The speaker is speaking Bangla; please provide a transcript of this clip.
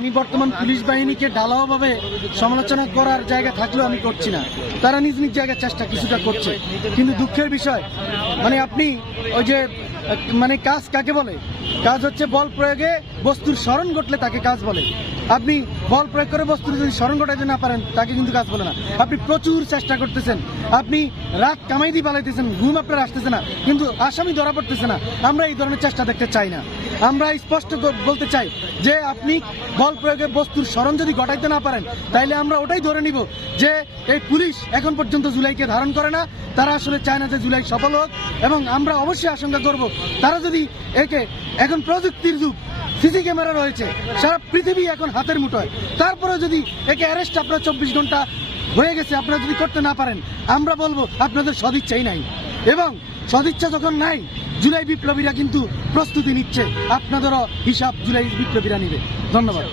আমি বর্তমান পুলিশ বাহিনীকে ঢালাওভাবে সমালোচনা করার জায়গা থাকলেও আমি করছি না। তারা নিজ নিজ জায়গায় চেষ্টা কিছুটা করছে, কিন্তু দুঃখের বিষয় আপনি ওই যে কাজ কাকে বলে? কাজ হচ্ছে বল প্রয়োগে বস্তুর স্মরণ ঘটলে তাকে কাজ বলে। আপনি বল প্রয়োগ করে বস্তুর যদি স্মরণ ঘটাইতে না পারেন তাকে কিন্তু কাজ বলে না। আপনি প্রচুর চেষ্টা করতেছেন, আপনি রাত কামাই দিয়ে পালাইতেছেন, ঘুম আপনার আসতেছে না, কিন্তু আসামি ধরা পড়তেছে না। আমরা এই ধরনের চেষ্টা দেখতে চাই না। আমরা স্পষ্ট বলতে চাই যে আপনি বল প্রয়োগে বস্তুর স্মরণ যদি ঘটাইতে না পারেন তাইলে আমরা ওটাই ধরে নিব যে এই পুলিশ এখন পর্যন্ত জুলাইকে ধারণ করে না, তারা আসলে চায় না যে জুলাই সফল হোক। এবং আমরা অবশ্যই আশঙ্কা করব তারা যদি একে, এখন প্রযুক্তির যুগ, সিসি ক্যামেরা রয়েছে, সারা পৃথিবী এখন হাতের মুঠোয়, তারপরে যদি একে অ্যারেস্ট আপনার 24 ঘন্টা হয়ে গেছে আপনারা যদি করতে না পারেন, আমরা বলবো আপনাদের সদিচ্ছাই নাই। এবং সদিচ্ছা যখন নাই, জুলাই বিপ্লবীরা কিন্তু প্রস্তুতি নিচ্ছে, আপনাদেরও হিসাব জুলাই বিপ্লবীরা নিবে। ধন্যবাদ।